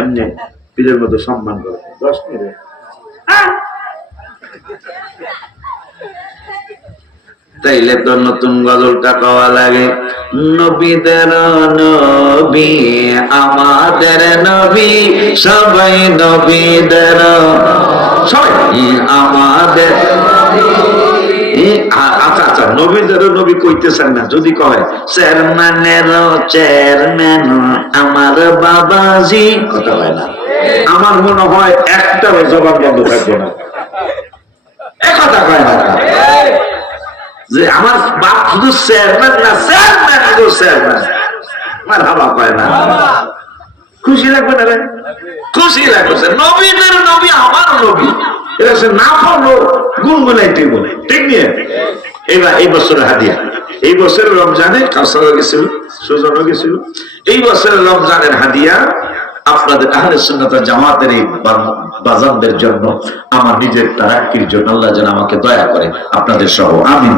এমনি পীরের মতো সম্মান করে 10 মিনিট তাইলে তো নতুন গজলটা পাওয়া লাগে। নবীদের নবী আমাদের নবী, সবাই নবীদের সবাই আমাদের। আচ্ছা আচ্ছা, নবীদের নবী কইতেছেন না, যদি কয় চেয়ারম্যানের চেয়ারম্যান আমার বাবাজি, কথা হয় না। আমার মনে হয় একটা জবান বন্ধ থাকবে না, কথা কয় না যে আমার বাপ শুধু চেয়ারম্যান না, চেয়ারম্যান শুধু চেয়ারম্যান, আমার হাবা কয় না। খুশি লাগবে না রে? খুশি লাগবে। নবীদের নবী আমার নবী, এটা সে না পারলো গুনগুনাইতে বলে, ঠিক নিয়ে। এবার এই বছরের হাদিয়া, এই বছরের রমজানে কাউসার গেছিল, সুজন গেছিল, এই বছরের রমজানের হাদিয়া আপনাদের আহলে সুন্নাত ওয়াল জামাতের এই বাজানদের জন্য, আমার নিজের তারাক্কির জন্য আল্লাহ যেন আমাকে দয়া করে আপনাদের সহ আমিন।